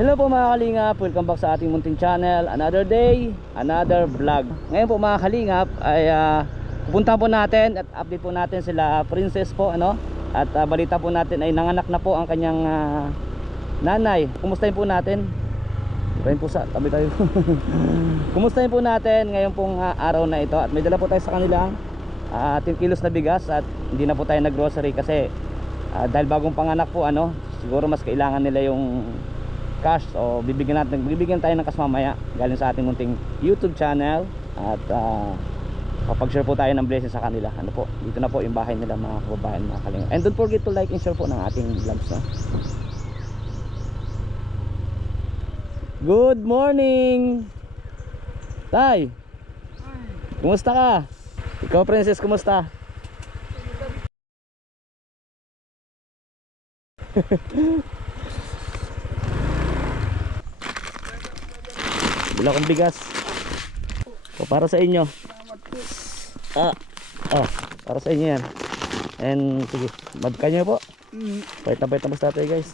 Hello po mga kalingap, welcome back sa ating munting channel. Another day, another vlog. Ngayon po mga kalingap ay pupunta po natin at update po natin sila Princess po ano. At balita po natin ay nanganak na po ang kanyang nanay. Kumustahin po natin? Ibahin po sa tabi tayo. Kumustahin po natin ngayon pong araw na ito. At may dala po tayo sa kanilang 10 kilos na bigas. At hindi na po tayo nag-grocery kasi dahil bagong panganak po ano, siguro mas kailangan nila yung cash, o bibigyan tayo ng cash mamaya galing sa ating munting YouTube channel. At kapag-share po tayo ng blessing sa kanila. Ano po, dito na po yung bahay nila mga kababayan, mga kalinga. And don't forget to like and share po ng ating vlogs, no? Good morning Tay, kumusta ka? Ikaw Princess, kumusta? Wala akong bigas. O, para sa inyo. Para sa inyo yan. And sige, madka nyo po. Bait na mas tatay, guys.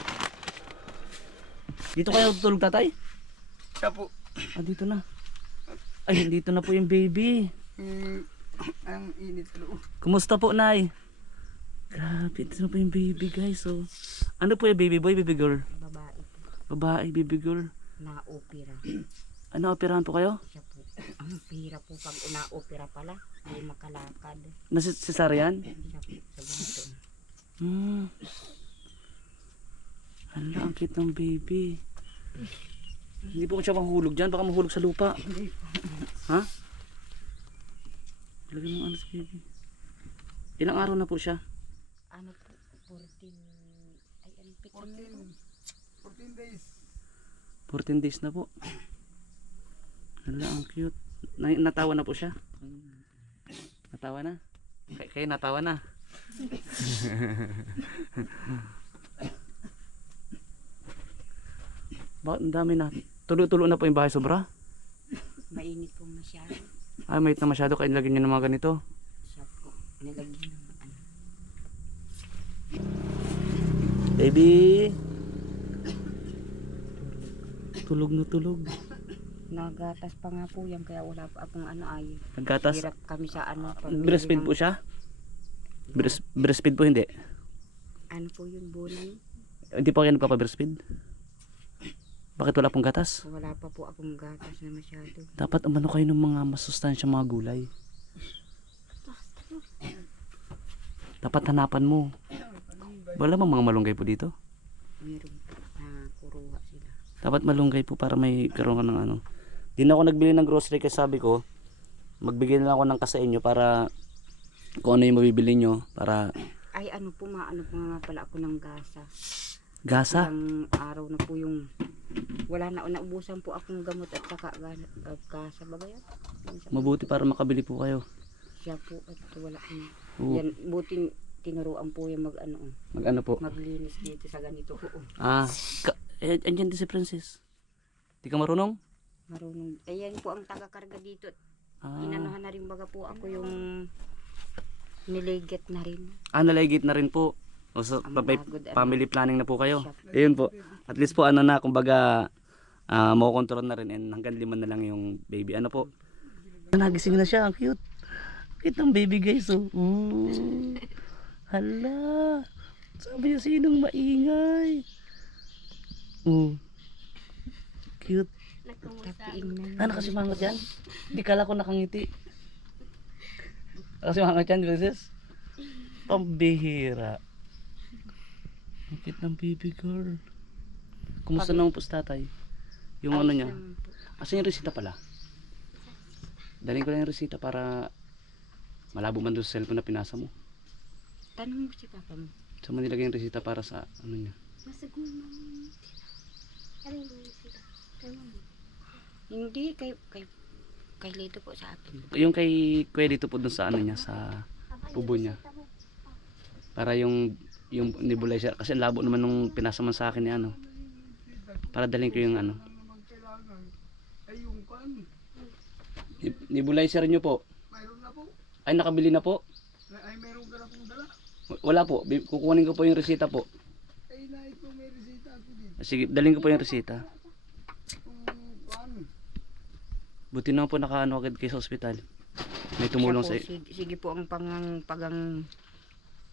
Dito kayo tutulog, tatay? Siya po. Dito na. Ay, dito na po yung baby. Ang init sa loob. Kumusta po, Nay? Grabe, dito na po yung baby, guys. So, ano po yung baby boy, baby girl? Babae po. Babae, baby girl. Na-opera. Ano, operahan po kayo? Siya po. Ang pira po pag na-opera pala. Hindi makalakad. Cesarean? Siya po. Sa ganito. Hala, ang cute ng baby. Hindi po siya mahulog dyan. Baka mahulog sa lupa. Ha? Lagyan mo ano sa baby. Ilang araw na po siya? Ano po? 14. Ay, ano pito na ito? 14 days. 14 days na po. Hala, ang cute. Natawa na po siya? Natawa na? Kayo natawa na? Bakit ang dami na? Tulo-tulo na po yung bahay sobra? Mainit po masyado. Ay, mainit na masyado. Kaya nilagyan nyo ng mga ganito. Siya po. Nilagyan ng ano. Baby! Tulog na tulog. Nagatas pa nga po yan. Kaya wala pa akong ano ay. Naggatas? Hirap kami sa ano. Breastfeed po siya? Breastfeed po hindi? Ano po yun? Bunin? Hindi po kayo nagpapa-breastfeed? Bakit wala pong gatas? Wala pa po akong gatas na masyado. Dapat umano kayo ng mga masustansya mga gulay. Dapat hanapan mo. Wala bang mga malunggay po dito? Meron po. Kuruha sila. Dapat malunggay po para may karoon ka ng ano. Di na ako nagbili ng grocery kasi sabi ko magbigay na lang ako ng kasa inyo para kung ano yung mabibili nyo para... Ay ano po, maano po nga pala ako ng gasa. Gasa? Ilang araw na po yung wala na, naubusan po akong gamot at saka gasa ba yan? Mabuti para makabili po kayo. Siya po at wala na. Oo. Yan, buti tinuruan po yung mag ano, Mag-ano po? maglinis dito sa ganito po. Andyan din si Princess. Di ka marunong? Marunong. Ayan po ang taga-karga dito. Inanuhan na rin baga po ako yung niligit na rin. Nalaigit na rin po. O so, may family planning na po kayo. Siya po. Ayun po. At least po ano na, kumbaga makokontrol na rin and hanggang 5 na lang yung baby. Ano po? Nagising na siya. Ang cute. Cute ng baby guys. Oh. Hala. Sabi niya sinong maingay. Cute. Tapiin na yun. Nakasimangot yan? Hindi kala ko nakangiti. Nakasimangot yan, Princess? Pambihira. Ang cute ng baby girl. Kumusta naman po sa tatay? Yung ano niya? Asan yung resita pala? Daling ko lang yung resita para malabo man doon sa cellphone na pinasa mo. Tanong mo si papa mo. Saan mo nilagay yung resita para sa ano niya? Hindi, kay Lito po sa akin. Yung kay Kuya dito po doon sa ano niya, sa pubo niya. Para yung nebulizer. Kasi labo naman nung pinasa man sa akin ni ano. Para dalhin ko yung ano. Ay yung kan. Nebulizer nyo po. Mayroon na po. Ay nakabili na po. Ay mayroon ka na pong dala. Wala po. Kukunin ko po yung resita po. Ay nait po may resita ako dito. Sige, dalhin ko po yung resita. Buti na po nakaano agad kayo sa ospital. May tumulong sa... Siya po, sige po ang pagang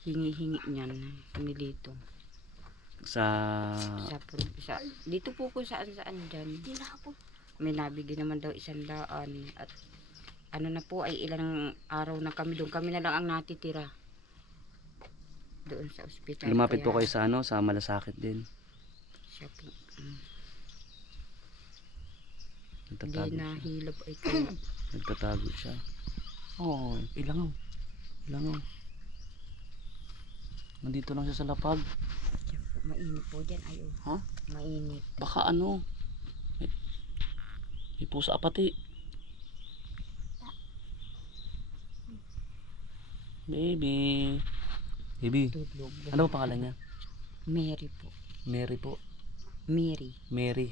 hingi-hingi niyan. Nilito. Sa... Dito po kung saan-saan dyan. May nabigyan naman daw 100 at ano na po ay ilang araw na kami doon. Kami na lang ang natitira. Doon sa ospital. Lumapit po kayo sa ano, sa malasakit din. Siya po. Nagtatago Hindi siya. nahilap ay kaya. Nagtatago siya. Oo, ilangaw. Ilangaw. Nandito lang siya sa lapag. Siya po. Mainit po dyan. Ay, oh. Ha? Mainit. Baka ano. May pusa pati. Baby. Baby. Tudlog. Ano ba pangalan niya? Mary po. Mary po. Mary. Mary.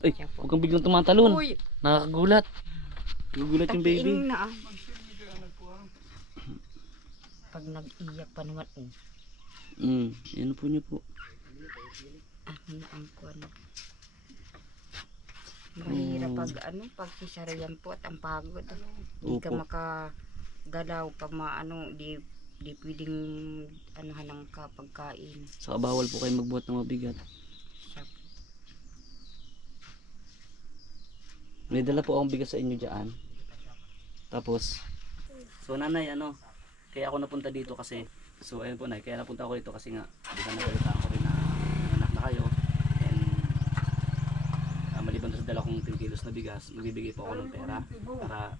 Ay, Siya po. huwag kang biglang tumatalon. Uy! Nakakagulat. Nagugulat yung baby. Takiin na. Pag nag-iyak pa naman, oh. Yan po niyo po. Ano ang kuwan. Mahirap pag pag sisarayan po at ang pagod. Hindi ka Opo. makagalaw pag maano, di pwedeng anuhan ng kapagkain. Saka bawal po kayo magbuhat ng mabigat. Siya po. May dala po akong bigas sa inyo dyan. Tapos, so nanay, kaya ako napunta dito kasi, so ayun po nay, kaya napunta ako dito kasi nga, di ba nagalita ako rin na anak na kayo. And, maliban sa dala kong 10 kilos na bigas, magbibigay po ako ng pera para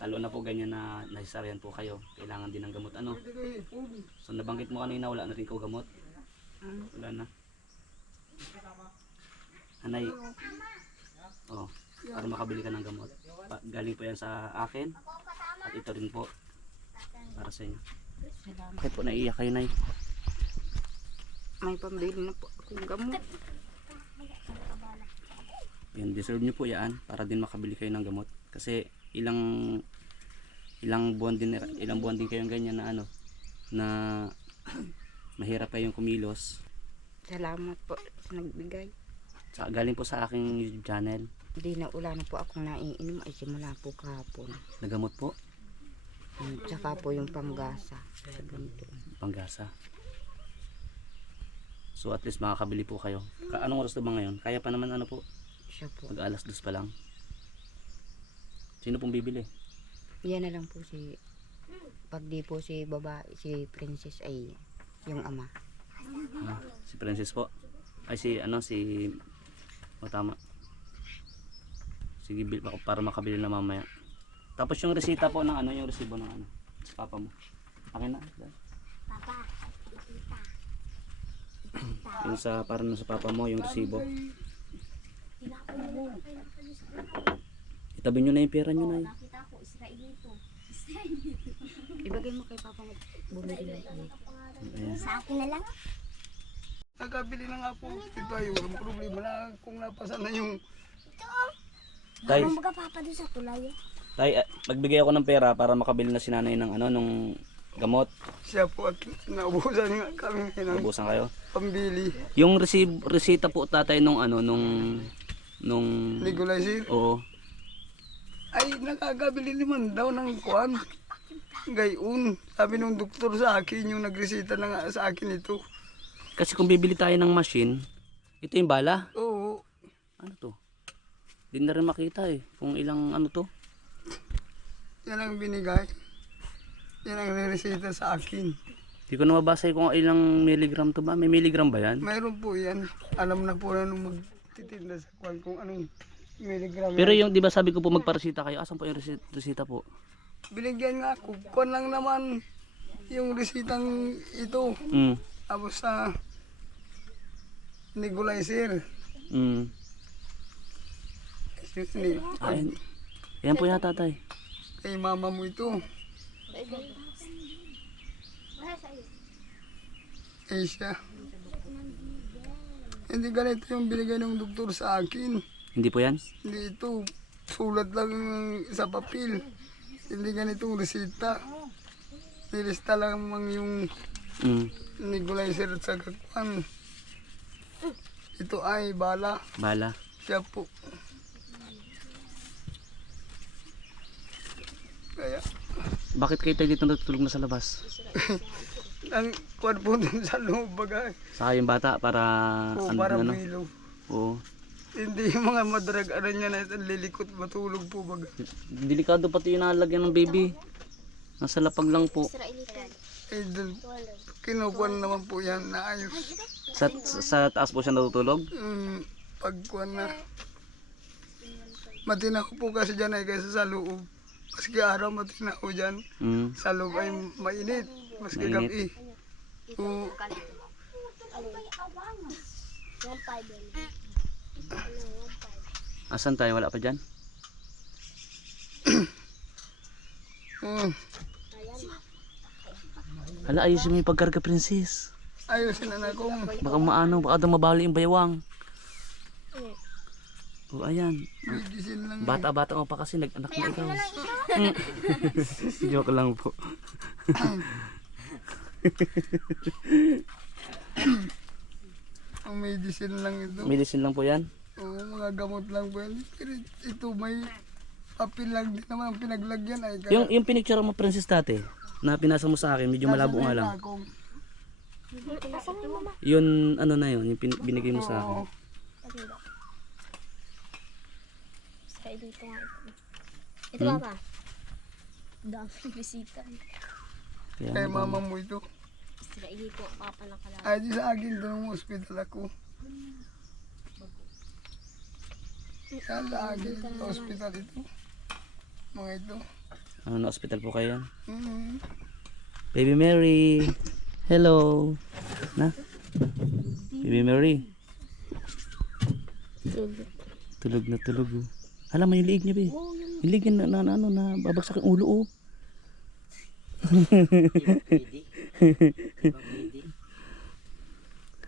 lalo na po ganyan na nasisarayan po kayo. Kailangan din ng gamot So nabanggit mo kanina, wala na rin ko gamot. Wala na. Anay, para makabili ka ng gamot. Galing po yan sa akin. At ito rin po para sa inyo. Salamat. Bakit po naiiyak kayo, Nay? May pambili na po akong gamot. Yan, deserve nyo po yan para din makabili kayo ng gamot. Kasi ilang buwan din kayong ganyan na na mahirap pa yung kumilos. Salamat po sa nagbigay. Galing po sa aking YouTube channel. Hindi na wala na po akong naiinom ay simula po kahapon. Nagamot po, Tsaka po yung panggasa sa ganito. panggasa. So at least makakabili po kayo. Anong oras na ba ngayon? Kaya pa naman po, Siya po. mag alas 2 pa lang. Sino pong bibili? Yan na lang po pag di po si babae, si princess ay yung ama. Si Princess po. Ay si tama. Sige, bil para makabili na mamaya. Tapos yung resita po ng yung resibo ng sa papa mo. Akin na. Papa, kita. Yung para sa papa mo, yung resibo. Itabi nyo na yung pera nyo na. Nakita ko, Israelito. Ibagay mo kay papa mo bumili na ito. Ayan. Sa akin na lang. Nagkabili na nga po. Ito ay walang problema na kung napasa na yung Tay, Ano mga papa doon sa tulay? magbigay ako ng pera para makabili na si nanay ng nung gamot. siya po at naubusan nga kami ng Ubusan kayo. pambili. Yung resita po tatay nung Nebulizer. oo. Ay nakakabili naman daw ng kuan. Gayon. Sabi nung doktor sa akin, yung nagresita na nga sa akin ito. Kasi kung bibili tayo ng machine, ito yung bala. Oo. Ano to? Hindi na rin makita kung ilang to. Yan ang binigay. Yan ang niresita sa akin. Hindi ko na mabasa kung ilang milligram to ba. May milligram ba yan? Mayroon po yan. Alam na po na nung magtitinda sa kuan kung anong miligram. Pero yan. yung, di ba sabi ko po magparesita kayo, asan po yung resita po? Binigyan nga ako. Kuan lang naman yung resitang ito. Tapos sa nebulizer. Ayan po yata tay. Kay mama mo ito. Ay siya. Hindi ganito yung binigay ng doktor sa akin. Hindi po yan? Hindi ito. Sulat lang sa papel. Hindi ganitong resita. Nilista lang yung nebulizer at sa kakuan. Ito ay bala. Bala. Siya po. Kaya, Bakit kayo tayo dito natutulog na sa labas? ang kwan po dun sa loob bagay. Saka yung bata para O, ano, para ano? bilog. Oo. Hindi yung mga madrag, ano niya na lilikot, matulog po bagay. Delikado pati yung nalagyan ng baby. Nasa lapag lang po. Eh, dun, kinukuhan naman po yan na ayos. Sa taas po siya natutulog? Pagkuhan na. Matina ko po kasi dyan ay kaysa sa loob. Maski araw matina ko dyan. Mm. Sa loob ay mainit. Maski Mainit. gabi. O, Asan tayo? Wala pa dyan? mm, Hala, ayusin mo yung pagkarga, princess. ayusin na ko. Baka maano, baka daw mabali yung baywang. O ayan. Medicine lang. Bata-bata mo pa kasi nag-anak na ikaw. Joke lang po. Ang medicine lang ito. Medicine lang po yan. Oo, mga gamot lang po yan. Pero ito may papel lang din naman ang pinaglagyan ay kaya. Yung pinicture mo, princess, dati, na pinasa mo sa akin, medyo malabo nga lang. Akong, Yun, ano na yun, yung binigay mo sa akin. oo, Sira dito nga ito. Ito papa. Daming bisita. Kaya, kay mama mo ito. Sira dito, papa lang kala. Ay, di sa akin doon ng hospital ako. Yan sa akin, sa hospital ito. Mga ito. ano na hospital po kayo yan? Mm. Baby Mary. Hello. Na? Baby Mary. Tulog na tulog. Oh. Alam mo yung liig niya, be. Yung liig niya na babagsak yung ulo, oh.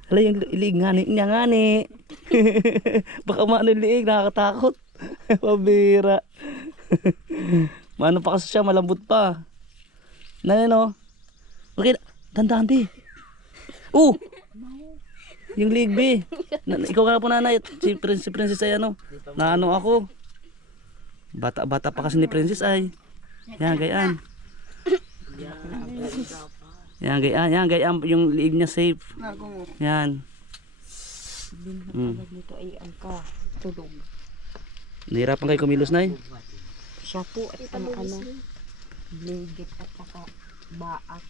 Hala, yung liig ngani niya ngani. Baka maano yung liig, nakakatakot. Pabira. Maano pa kasi siya, malambot pa. Na yan, oh. Okay, tandaan, be. Oh! Yung liig, be. Ikaw ka na po, nanay. Si Princess ay ano. Na ano ako. Bata-bata pa kasi ni Princess ay. Yan, gayaan. Yan, gayaan. Yan, gayaan. Yung liig niya safe. Nako mo. Yan. Nito ay ang ka. Tulog. Nahirapan kayo kumilos, nay? Siya po at ang ano. Ligit at saka baak.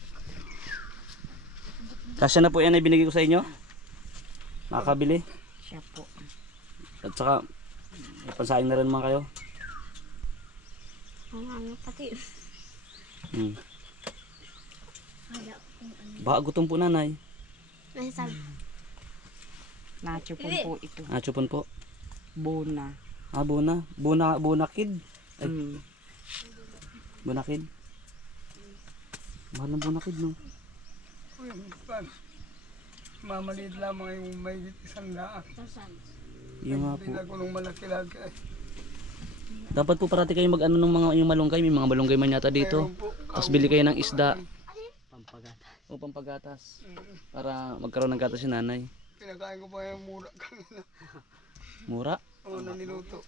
Kasya na po yan ay binigay ko sa inyo. Makakabili. Siya po. At saka, pansaing na rin naman kayo. Ang pati. Hmm. Baka gutom po, nanay. Ay, sabi. Nacho po ito. Chupon po. Bona. Buna. Buna kid. Ay, Buna kid. Mahal ng Buna kid, no? Uy, pan. Mamaliit lamang yung may 100. Yung nga po. Pinakulong malaki-laki ay. Dapat po parati kayo mag-ano ng mga yung malunggay. May mga malunggay man yata dito. Mayroon po. Tapos bili kayo ng isda. O pampagatas. Para magkaroon ng gatas si nanay. Pinakain ko pa yung mura kanina. Mura. Oo, na niluto.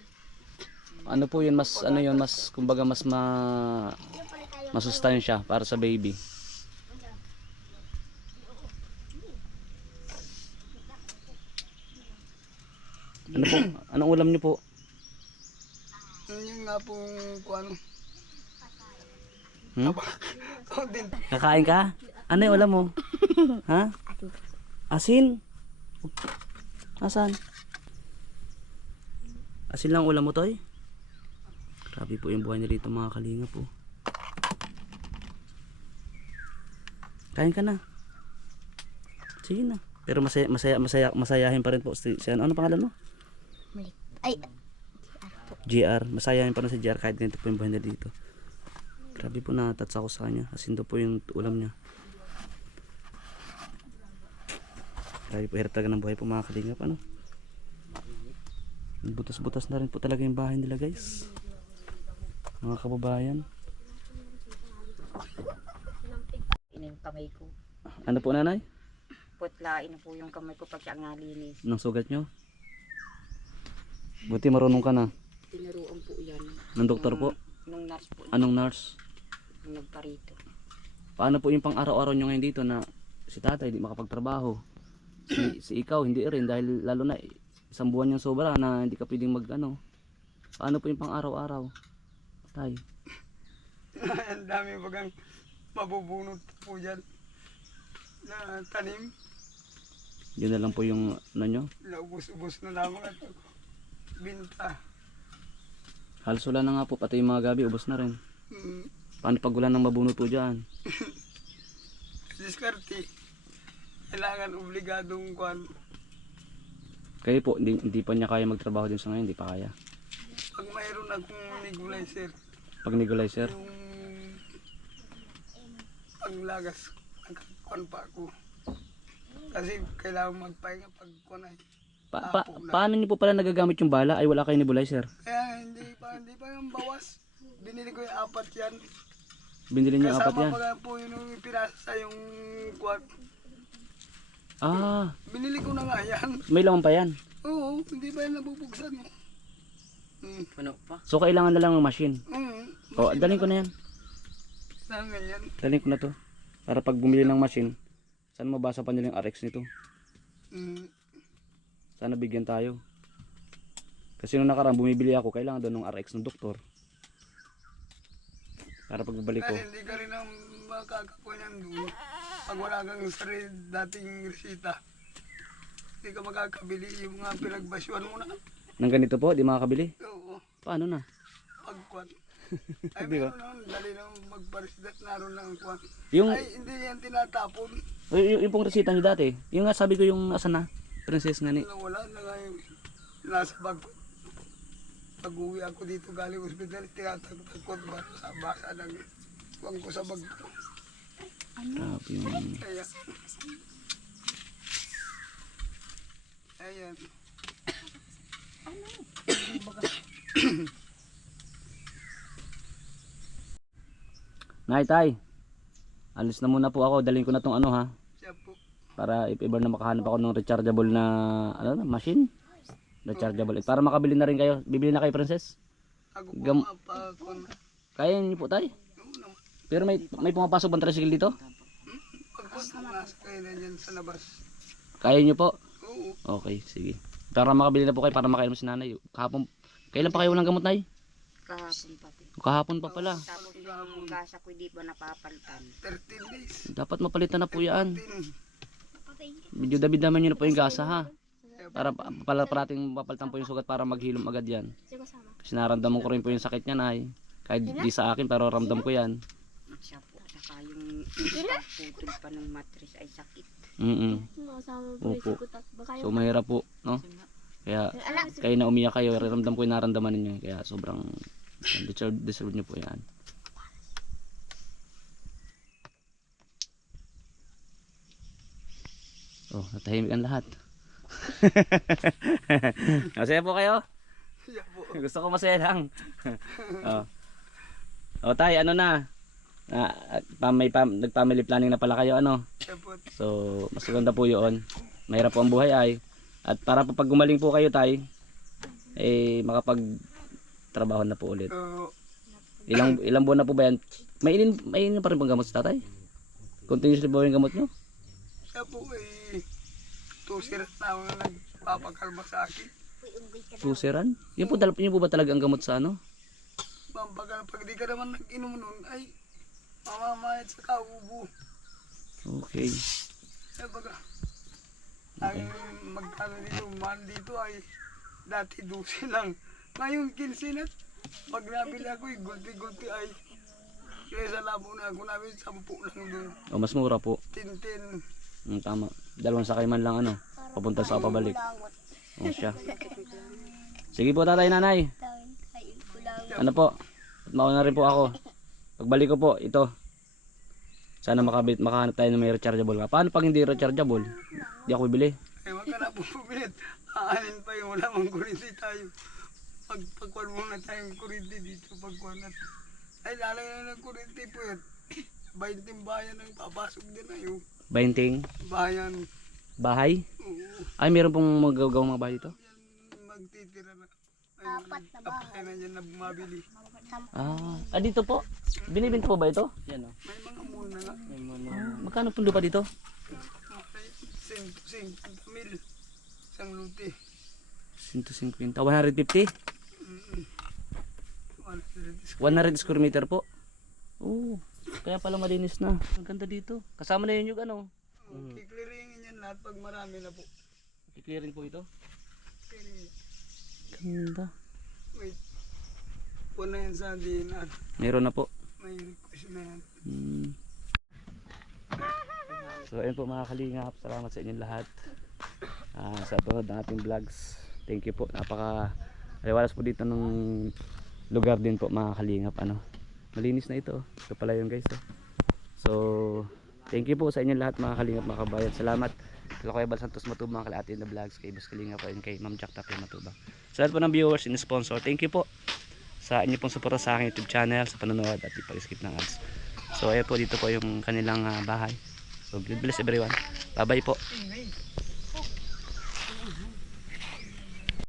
Ano po yun, mas ano yun, mas kumbaga mas masustansya para sa baby. Ano po? Anong ulam niyo po? Yun nga pong kuwan. Hmm? Oh, din. Kakain ka? Ano yung ulam mo? Ha? Asin? Asan? Asin lang ulam mo, Toy? Grabe po yung buhay nila dito, mga kalinga po. Kain ka na. Sige na. Pero masayahin pa rin po si ano pangalan mo? Ay, GR. Masayahin pa rin si GR kahit ganito po yung buhay nila dito. Grabe po, natats ako sa kanya. Asin daw po yung ulam niya. Grabe po, hirap talaga ng buhay po, mga kalingap, ano? Butas-butas na rin po talaga yung bahay nila, guys. Mga kababayan. Ina yung kamay ko. Ano po, nanay? Putlain na po yung kamay ko pag siya nalinis. Nang sugat nyo? Buti marunong ka na. Tinuruan po yan. Ng doktor po? Nung nurse po. Anong nurse? Nung nagparito. Paano po yung pang araw-araw nyo ngayon dito na si tatay hindi makapagtrabaho? Si ikaw hindi rin dahil lalo na isang buwan yung sobra na hindi ka pwedeng mag ano. Paano po yung pang araw-araw? Tay. Ang dami bagang mabubunot po dyan na tanim. Yun na lang po yung ano nyo. Naubos-ubos na naman at binta. Halos wala na nga po, pati yung mga gabi ubos na rin. Hmm. Paano pag wala nang mabunot po dyan? Diskarte. Kailangan obligadong kwan. Kayo po, hindi pa niya kaya magtrabaho din sa ngayon, hindi pa kaya. Pag mayroon akong nebulizer, Pag nebulizer, yung panglagas, nagkakwan pa ako. Kasi kailangan magpahinga pag kwan ay. paano niyo po pala nagagamit yung bala ay wala kayo nebulizer? Kaya hindi pa yung bawas. Binili ko yung 4 yan. Binili niyo apat Kasama yan? pa nga po yung pinasa yung kwan. Ah, Binili ko na nga yan. may laman pa yan. Oo, hindi pa yan nabubuksan mo. Puno pa. So kailangan na lang ng machine. O, dalhin ko na yan. Saan ganyan? Dalhin ko na to. Para pag bumili ng machine, saan mabasa pa nila yung RX nito? Sana bigyan tayo. Kasi nung nakaraan bumibili ako, kailangan doon ng RX ng doktor. Para pagbalik ko. Kasi hindi ka rin ang makakakuha niyan doon. Pag wala kang sarili dating resita, hindi ka makakabili yung mga pinagbasyuan mo na. Nang ganito po, di makakabili? Oo, Paano na? pagkwan. Ay, Di ba? meron naman, dali lang magparesidat naroon ng kwan. Yung, Ay, hindi yan tinatapon. yung pong resita niyo dati, yung nga sabi ko yung asa na, princess nga ni. Wala na nga yung nasa bag ko. Pag-uwi ako dito galing hospital, tinatagtag ko sa basa ng kuwang ko sa bag ko. Grabe yung... Kaya, ayan. Nay, tay. Alis na muna po ako. Dalhin ko na tong ano ha. Siya po. Para if ever na makahanap ako ng rechargeable na ano, machine. Rechargeable. Para makabili na rin kayo. Bibili na kayo, princess? Ako po Gam- mapakon. Kaya niyo po, tay. Pero may pumapasok bang tricycle dito? Pagkon nasa kayo na dyan sa labas. Kaya niyo po? Oo. Okay, sige. Para makabili na po kayo para makainom si nanay. Kahapon, kailan pa kayo walang gamot, nay? Kahapon pa. Kahapon pa pala. Tapos yung gasa ko di pa napapalitan. 13 days. Dapat mapalitan na po yan. 13. Medyo David naman yun na po yung gasa ha. Para parating mapalitan po yung sugat para maghilom agad yan. Kasi naramdaman ko rin po yung sakit niya, nay. Kahit di sa akin pero ramdam ko yan. Siya po. Saka yung putol pa ng matris ay sakit. Opo. So mahirap po, no? Kaya na umiyak kayo, ramdam ko yung naramdaman ninyo. Kaya sobrang deserve nyo po yan. Oh, natahimik ang lahat. Masaya po kayo? Siya po. Gusto ko masaya lang. Oh. Oh, tay, ano na? Nag-family planning na pala kayo, ano? Siya po. So, mas maganda po yun. Mahirap po ang buhay ay. At para po pag gumaling po kayo, tay, eh, makapag-trabaho na po ulit. Oo. Ilang buwan na po ba yan? May inin pa rin pang gamot sa tatay? Continuously po yung gamot nyo? Siya po ay tusirat na ako na nagpapakalma sa akin. Tuseran? Yun po ba talaga ang gamot sa ano? Pampagal, pag di ka naman nag-inom nun, ay mamamayat sa kaubo. Okay. Kaya baga, ang magkano dito, mahal dito ay dati 12 lang. Ngayon 15 na. Pag nabili ako, gulpi-gulpi ay kaya sa labo na ako namin 10 lang dun. O, mas mura po. 10. Tama. Dalawang sakay man lang ano. Papunta sa pabalik. O siya. Sige po tatay, nanay. Ano po? At mauna rin po ako. Pagbalik ko po, ito. Sana makahanap tayo ng may rechargeable ka. Paano pag hindi rechargeable? Di ako bibili. Ay wag ka na po pumilit. Aanin pa yung wala mang kurinti tayo. Pagkuhan muna tayong kurinti dito. Pagkuhan natin. Ay lalay na ng kurinti po yun. 20 bayan ang papasok din na yung 20 bayan. bahay? Oo. Ay, meron pong magagawang mga bahay dito? Yan magtitira na. Apat na bahay. Kapatay na dyan na bumabili. Dito po? Binibinta po ba ito? Yan o. May mga muna nga. Magkano po lupa dito? Ay, 50 mil. Isang luti. 150. 150? 100 square meter po. Oo. Kaya pala malinis na. Ang ganda dito. Kasama na yun yung ano. Kikliringin yan lahat pag marami na po. I-clearing po ito. Clearing. Ganda. Wait. Puna yan sa dinar. Meron na po. May request na yan. So ayun po mga kalingap. Salamat sa inyong lahat. Sa tunod ng ating vlogs. Thank you po. Napaka aliwalas po dito ng lugar din po mga kalingap. Malinis na ito. Ito pala yun guys. So thank you po sa inyong lahat mga kalingap, mga kabayan. Salamat kay Kuya Bal Santos Matubang, kay Ate in the Vlogs, kay Boss Kalingap, kay Ma'am Jack Tapia Matubang. Sa lahat po ng viewers and sponsor, thank you po sa inyo pong suporta sa aking YouTube channel, sa panonood at ipag-skip ng ads. So ayan po, dito po yung kanilang bahay. So God bless everyone. Bye bye po.